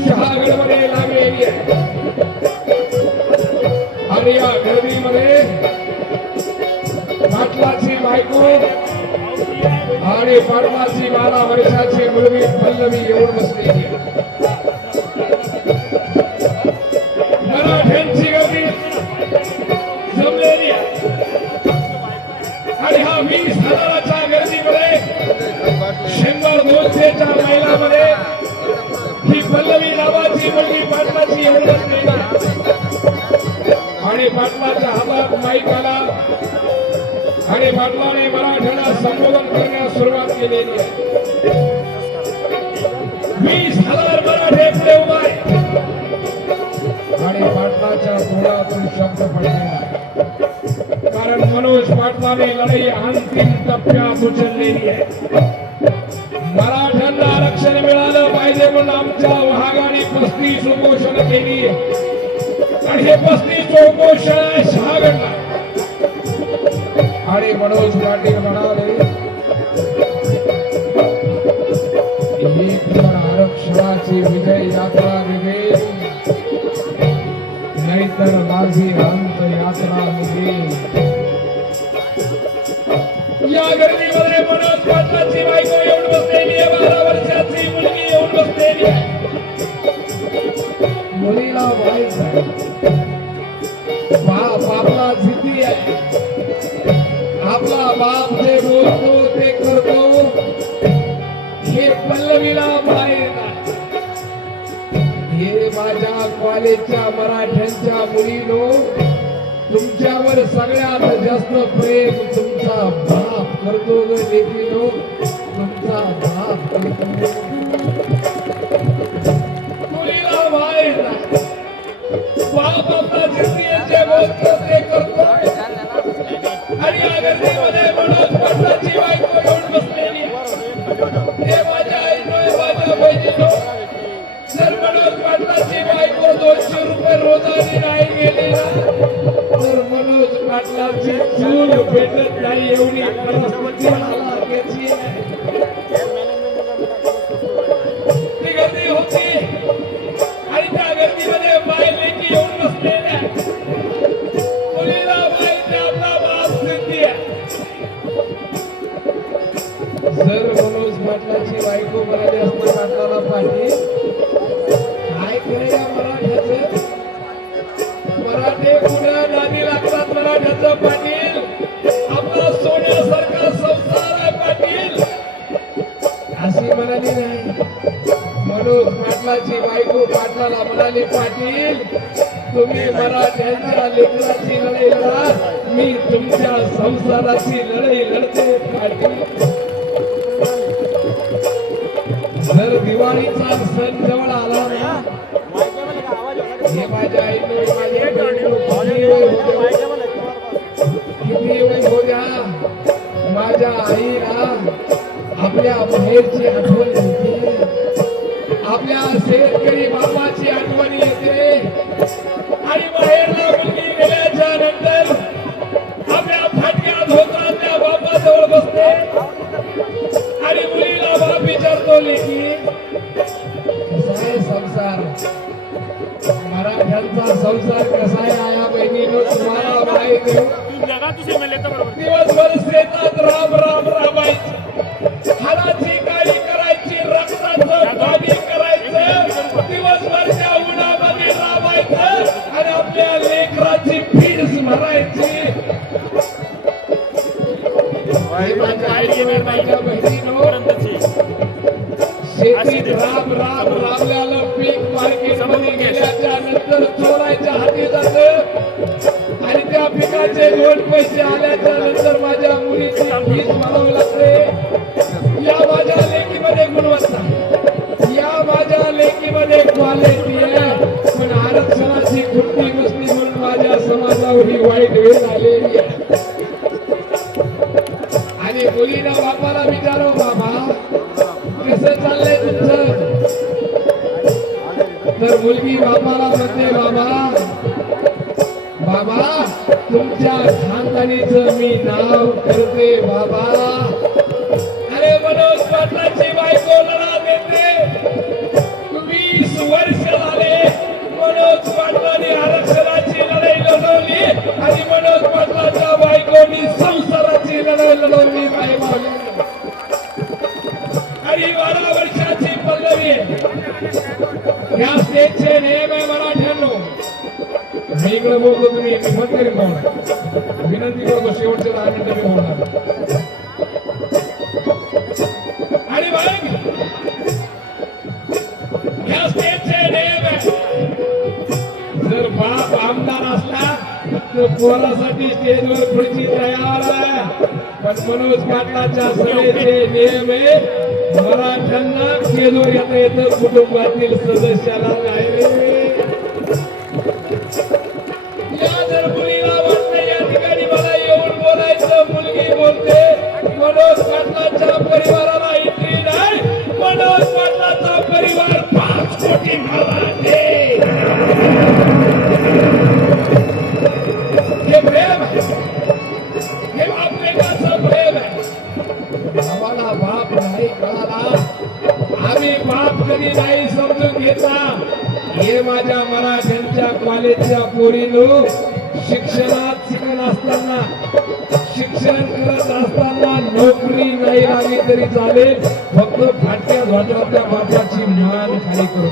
शहागडमध्ये लागलेली आहे आणि या गर्दीमध्ये पाटलाची बायको आणि पाटलाची बारा वर्षाची मुलगी पल्लवी येऊन बसलेली आणि हातात माईक आला आणि पाटलाने मराठ्याला संबोधन करण्यास सुरुवात केलेली आहे. वीस हजार मराठे पुढे उभा आहे आणि पाटलाच्या तोंडातून शब्द पडलेला कारण मनोज पाटलाने लढाई अंतिम टप्प्यात उचललेली आहे. मराठ्यांना आरक्षण मिळालं पाहिजे म्हणून आमच्या विभागाने पस्तीस उपोषण केली आणि हे पस्तीस उपोषण शहागडला आणि मनोज पाटील म्हणाले ही पण आरक्षणाची विजय यात्रा निघेल नाहीतर माझी अंत यात्रा निघेल या गर्दीमध्ये मनोज पाटलाची बायको मनोज पाटलाची चूल भेटत नाही एवढी पाटलाची बायको पाटलाला म्हणाली पाटील तुम्ही मराठ्यांच्या लेकराची लढाई लढा. मी तुमच्या संसाराची लढाई लढते पाटील. जर दिवाळीचा सण जवळ आला ना हे माझ्या आईने माझ्या बहिणीने किती वेळ होऊ द्या. हो. माझ्या आईला आपल्या बाहेरची आठवण होती. आपल्या शेतकरी पिकाचे दोन पैसे आल्याच्यानंतर माझ्या मुलीची फीस भरावी लागते या माझ्या लेकीमध्ये गुणवत्ता. या माझ्या लेकीमध्ये क्वालिटी आहे. पण आरक्षणाची खुट्टी नसली म्हणून माझ्या समाजावर ही वाईट वेळ आलेली आहे. आणि मुलीनं बापाला विचारो बाबा कसं चाललंय तुमचं? तर मुलगी बापाला म्हणते बाबा बाबा तुमच्या खानदानीचं मी नाव करते बाबा. अरे मनोज पाटलाची बायको लढा महाराष्ट्राच्या सभेचे नियम मराठ्यांना केलो येतं कुटुंबातील सदस्याला नाही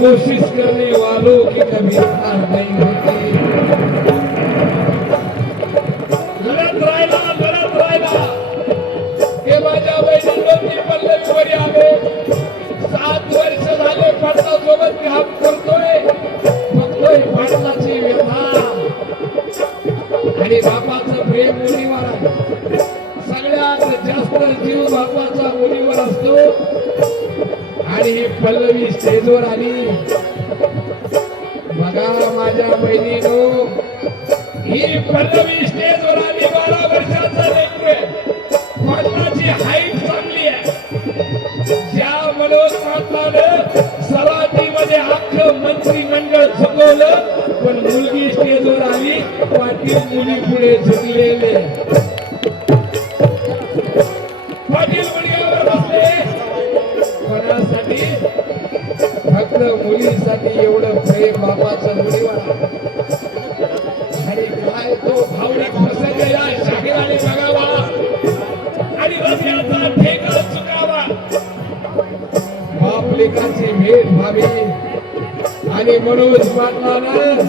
não se inscreveu a louca e a em roteiro. स्टेजवर आली बघा माझ्या बहिणीनो ही पल्लवी स्टेजवर आली बारा वर्षाचा लेकरू पल्लाची हाईट चांगली आहे. ज्या मनोज सभातीमध्ये अख्खं मंत्रिमंडळ झुकवलं पण मुलगी स्टेजवर आली पाटील मुली पुढे झुकलेले पाटील मुलग्यावर बसले. कोणासाठी? मुलींसाठी एवढं प्रेम बाबाचं मुलीवर आणि काय तो भावनिक प्रसंग या शागिराने बघावा. आणि रस्त्याचा ठेका चुकावा. बाप लेखाची भेट व्हावी. आणि मनोज पाटलानं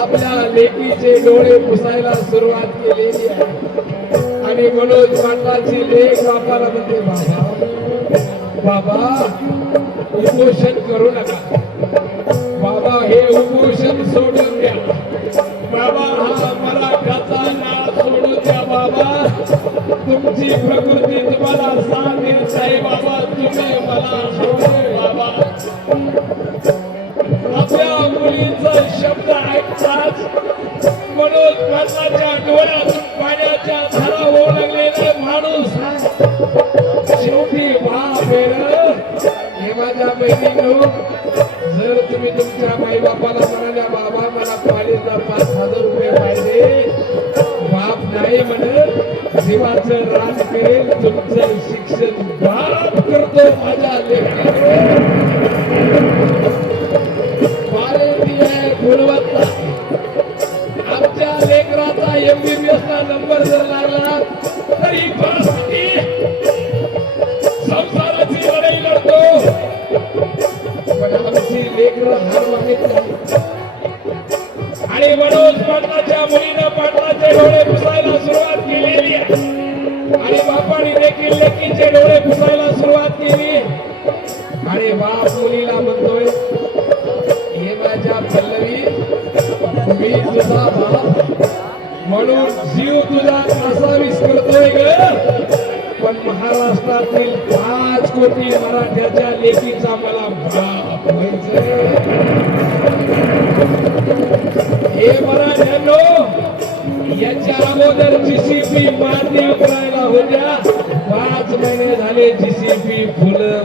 आपल्या लेकीचे डोळे पुसायला सुरुवात केलेली आहे. आणि मनोज पाटलाची लेख बापाला म्हणते बाबा बाबा इमोशन करू नका. हे उपोषण सोडून द्या. बाबा हा मराठाचा नाळ सोडून द्या बाबा. तुमची प्रकृती तुम्हाला सांग ¡Vamos! ¡Vamos! ¡Vamos! ¡Vamos! ¡Vamos! ¡Vamos! GCP मान्य करायला होत्या. पाच महिने झाले जीसीपी फुलं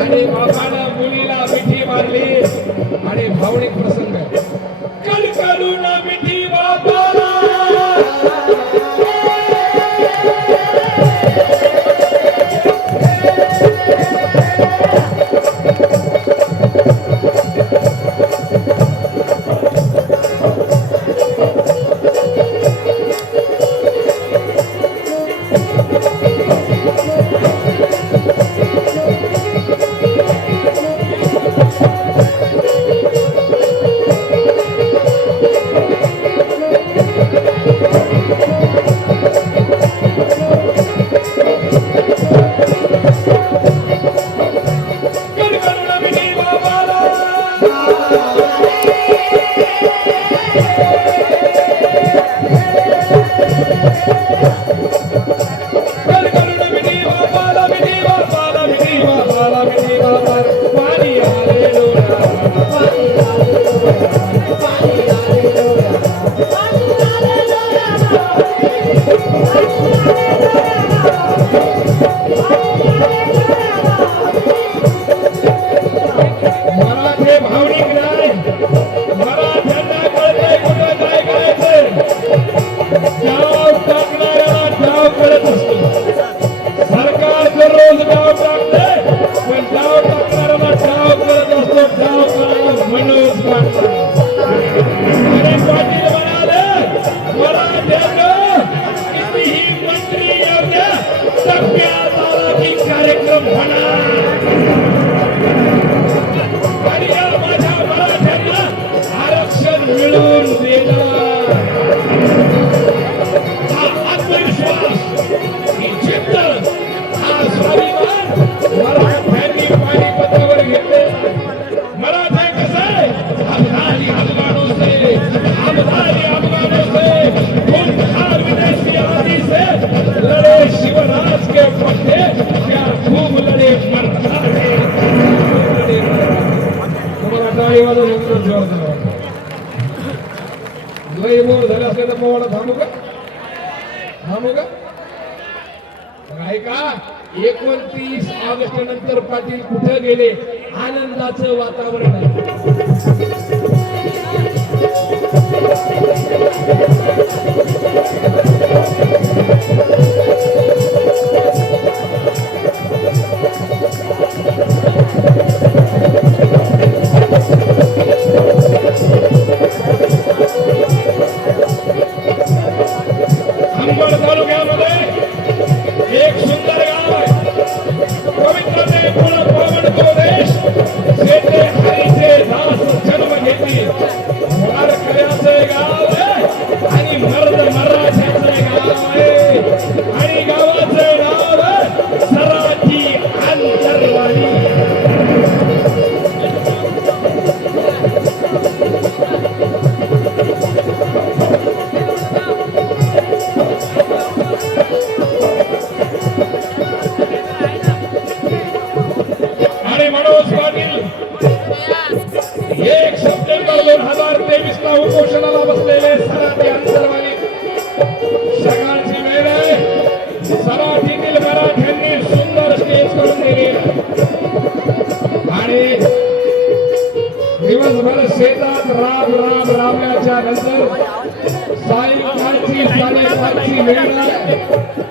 आणि बाबाला मुलीला मिठी मारली. आणि भावनिक प्रसंग मावल्याच्या नंतर पाटील कुठे गेले? आनंदाचं वातावरण आहे.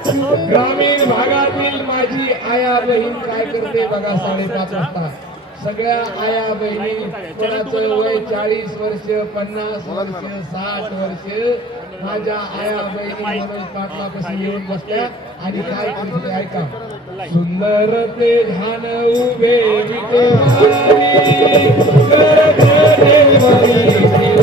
ग्रामीण भागातील माझी आया बहीण काय करते बघा साडेपाच वाजता. सगळ्या आया बहिणी कोणाचं वय चाळीस वर्ष पन्नास वर्ष साठ वर्ष माझ्या आया बहिणी मनोज येऊन बसल्या आणि काय करते ऐका. सुंदर ते झान उभे विटे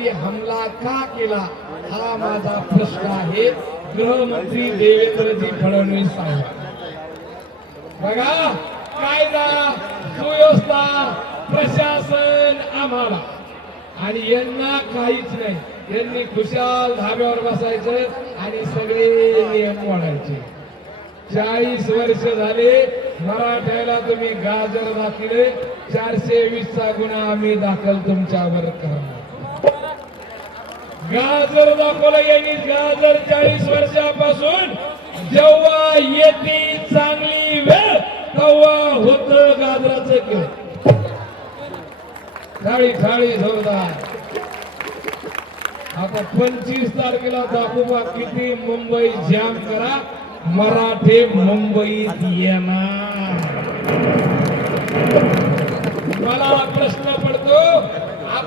बहिणीवर हमला का केला? हा माझा प्रश्न आहे. गृहमंत्री देवेंद्रजी फडणवीस साहेब. बघा कायदा सुव्यवस्था प्रशासन आम्हाला. आणि यांना काहीच नाही. यांनी खुशाल धाब्यावर बसायचं आणि सगळे नियम वाढायचे चाळीस वर्ष झाले मराठ्याला तुम्ही गाजर दाखले. चारशे वीस चा गुन्हा आम्ही दाखल तुमच्यावर करणार. गाजर दाखवलं यांनी. गाजर चाळीस वर्षापासून जेव्हा येते चांगली वेळ तेव्हा होत गाजराचं केळ. चाळीस थाळी जोरदार. आता पंचवीस तारखेला दाखवू किती मुंबई जाम करा. मराठे मुंबईत येणार. मला प्रश्न पडतो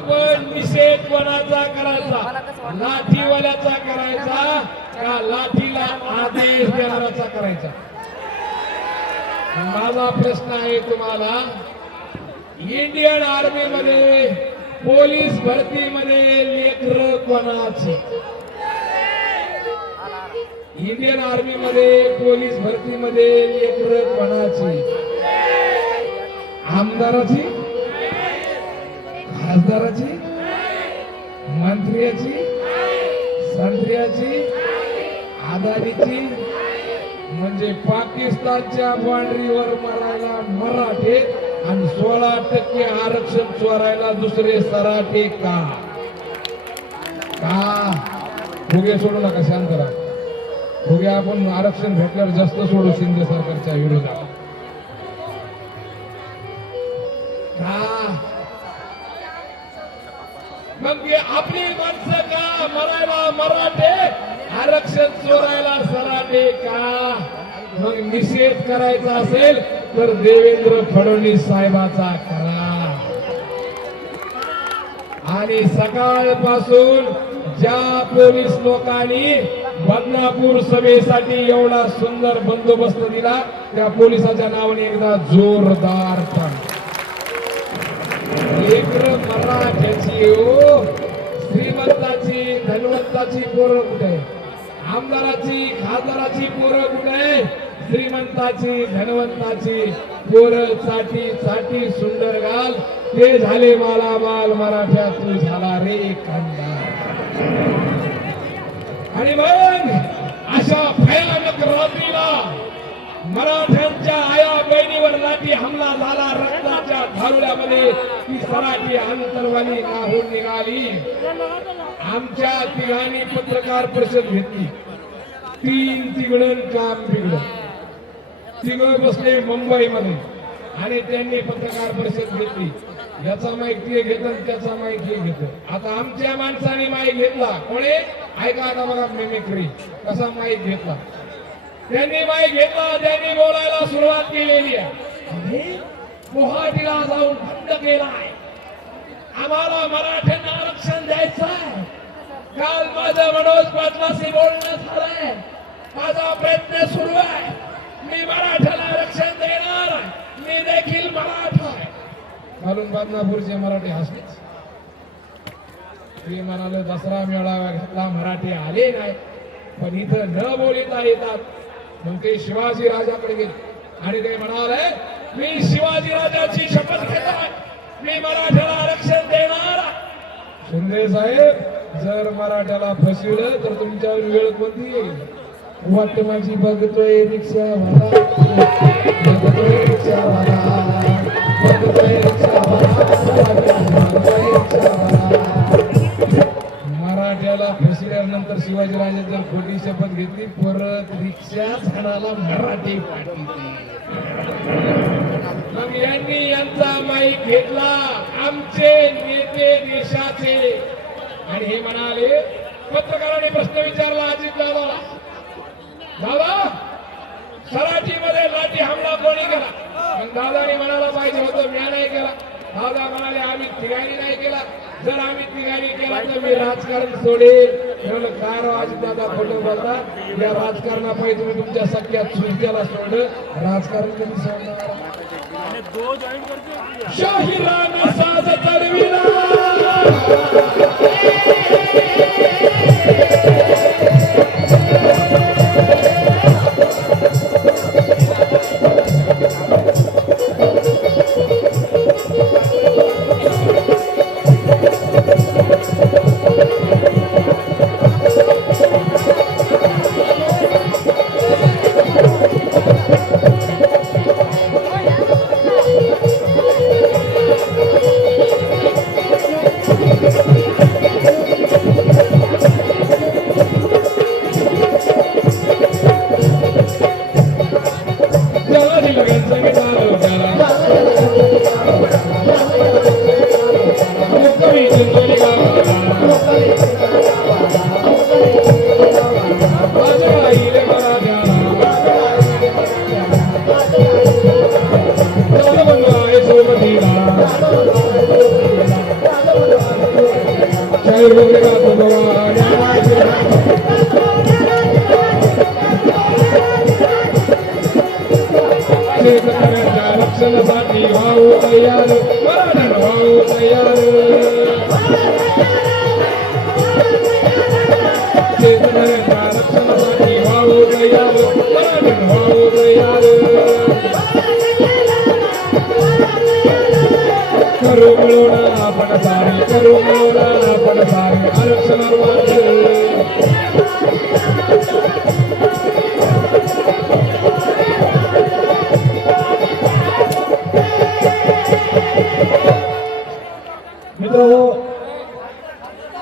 आपण निषेध कोणाचा करायचा? लाठीवाल्याचा करायचा का लाठीला आदेश देणाराचा करायचा? माझा प्रश्न आहे तुम्हाला. इंडियन आर्मी मध्ये पोलीस भरतीमध्ये लेकर कोणाची? इंडियन आर्मी मध्ये पोलीस भरतीमध्ये लेकर कोणाची? आमदाराची? खासदाराची मंत्र्याची संत्र्याची आधारीची म्हणजे पाकिस्तानच्या बांड्रीवर मरायला मराठे आणि सोळा टक्के आरक्षण चोरायला दुसरे सराठे का? का? फुगे सोडू नका शांत राहा. फुगे आपण आरक्षण भेटल्यावर जास्त सोडू शिंदे सरकारच्या विरोधात. मग आपली माणसं का? मरायला मराठे? आरक्षण चोरायला सराटे का? मग निषेध करायचा असेल तर देवेंद्र फडणवीस साहेबाचा करा. आणि सकाळपासून ज्या पोलीस लोकांनी बदनापूर सभेसाठी एवढा सुंदर बंदोबस्त दिला त्या पोलिसाच्या नावाने एकदा जोरदार पण लेकर मराठ्याची हो. श्रीमंताची धनवंताची पोरं कुठे? आमदाराची खासदाराची पोरं कुठे? श्रीमंताची धनवंताची पोरं साठी साठी सुंदर घाल ते झाले माला माल मराठ्या तू झाला रे कांदा. आणि मग अशा भयानक रात्रीला मराठ्यांच्या आया बहिणीवर लाठी हमला झाला रक्ताच्या ती सराठी अंतरवाली राहून निघाली. आमच्या तिघांनी पत्रकार परिषद घेतली. तीन तिघडण काम बिघडलं. तिघं बसले मुंबईमध्ये आणि त्यांनी पत्रकार परिषद घेतली. याचा माहिती ते घेत त्याचा माहिती हे घेत आता आमच्या माणसाने माईक घेतला. कोणी? ऐका आता बघा मिमिक्री कसा माईक घेतला? त्यांनी माईक घेतला त्यांनी बोलायला सुरुवात केलेली आहे. गुवाहाटीला जाऊन बंद केलाय. आम्हाला मराठ्यांना आरक्षण द्यायचं आहे काल माझं मनोज बदमाशी बोलणं झालंय. माझा प्रयत्न सुरू आहे. मी मराठ्याला आरक्षण देणार मी देखील मराठा आहे. घालून बदनापूरचे मराठी हसलेच. ते म्हणाल दसरा मेळावा घातला मराठी आले नाही. पण इथं न बोलिता येतात. मग ते शिवाजी राजाकडे गेले. आणि ते म्हणाले मी शिवाजी राजाची शपथ घेत आहे. मी मराठ्याला आरक्षण देणार शिंदे साहेब जर मराठ्याला फसविलं तर तुमच्यावर वेळ कोणती येईल? वाट माझी बघतोय रिक्षा वाला. बघतोय रिक्षा वाला. फसल्यानंतर शिवाजी जर खोटी शपथ घेतली. परत रिक्षा झाडाला मराठी पाठवली. मग यांनी यांचा माईक घेतला. आमचे नेते देशाचे. आणि हे म्हणाले पत्रकाराने प्रश्न विचारला अजित दादाला. दादा सराठीमध्ये लाठी हमला कोणी केला? पण दादाने म्हणाला पाहिजे होतं म्या नाही केला. दादा म्हणाले आम्ही तिघांनी नाही केला. जर आम्ही तिघांनी केला तर मी राजकारण सोडेल. म्हणून कार राव दादा फोटो बोलता या राजकारणापायी तुम्ही तुमच्या सख्यात सुरत्याला सोडलं राजकारण कधी सोडणार? आणि साज चढविला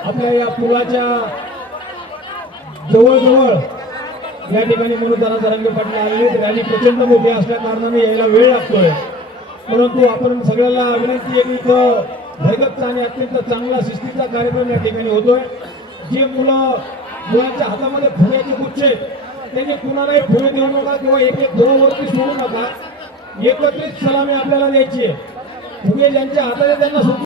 आपल्या या पुलाच्या जवळजवळ या ठिकाणी मनोजाना रंग पाटील आलेले आहेत. रॅली प्रचंड मोठी असल्या कारणाने यायला वेळ लागतोय परंतु आपण सगळ्याला विनंती आहे की इथं भयगतचा आणि अत्यंत चांगला शिस्तीचा कार्यक्रम या ठिकाणी होतोय. जे मुलं मुलांच्या हातामध्ये फुग्याचे गुच्छ आहेत त्यांनी कुणालाही फुले देऊ नका किंवा एक एक दोन सोडू नका. एकत्रित सलामी आपल्याला द्यायची आहे. फुगे ज्यांच्या हाताने त्यांना सुद्धा